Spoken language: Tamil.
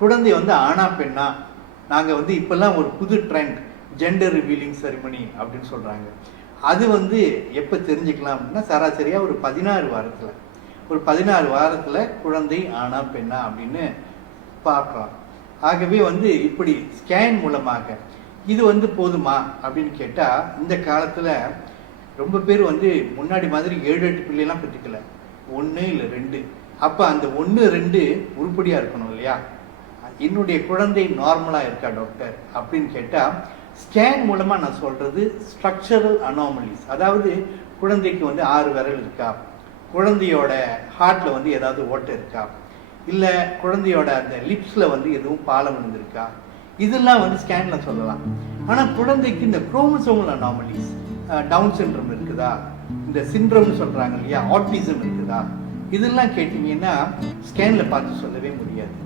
குழந்தை வந்து ஆணா பெண்ணா, நாங்கள் வந்து இப்போல்லாம் ஒரு புது ட்ரெண்ட் ஜெண்டர் ரிவீலிங் செரிமனி அப்படின்னு சொல்கிறாங்க. அது வந்து எப்போ தெரிஞ்சுக்கலாம் அப்படின்னா சராசரியாக ஒரு 16 வாரத்தில், ஒரு 16 வாரத்தில் குழந்தை ஆணா பெண்ணா அப்படின்னு பார்க்கலாம். ஆகவே வந்து இப்படி ஸ்கேன் மூலமாக இது வந்து போதுமா அப்படின்னு கேட்டால், இந்த காலத்தில் ரொம்ப பேர் வந்து முன்னாடி மாதிரி 7-8 பிள்ளைலாம் பெற்றுக்கல, 1 இல்லை 2. அப்போ அந்த 1-2 உருப்படியாக இருக்கணும் இல்லையா? என்னுடைய குழந்தை நார்மலாக இருக்கா டாக்டர் அப்படின்னு கேட்டால், ஸ்கேன் மூலமாக நான் சொல்கிறது ஸ்ட்ரக்சரல் அனாமலிஸ். அதாவது குழந்தைக்கு வந்து 6 விரல் இருக்கா, குழந்தையோட ஹார்ட்டில் வந்து ஏதாவது ஓட்டை இருக்கா, இல்லை குழந்தையோட அந்த லிப்ஸில் வந்து எதுவும் பாலம் விழுந்திருக்கா, இதெல்லாம் வந்து ஸ்கேனில் சொல்லலாம். ஆனால் குழந்தைக்கு இந்த குரோமோசோமல் அனாமலிஸ், டவுன் சிண்ட்ரோம் இருக்குதா, இந்த சிண்ட்ரோம்னு சொல்கிறாங்க இல்லையா, ஆட்டிசம் இருக்குதா, இதெல்லாம் கேட்டிங்கன்னா ஸ்கேனில் பார்த்து சொல்லவே முடியாது.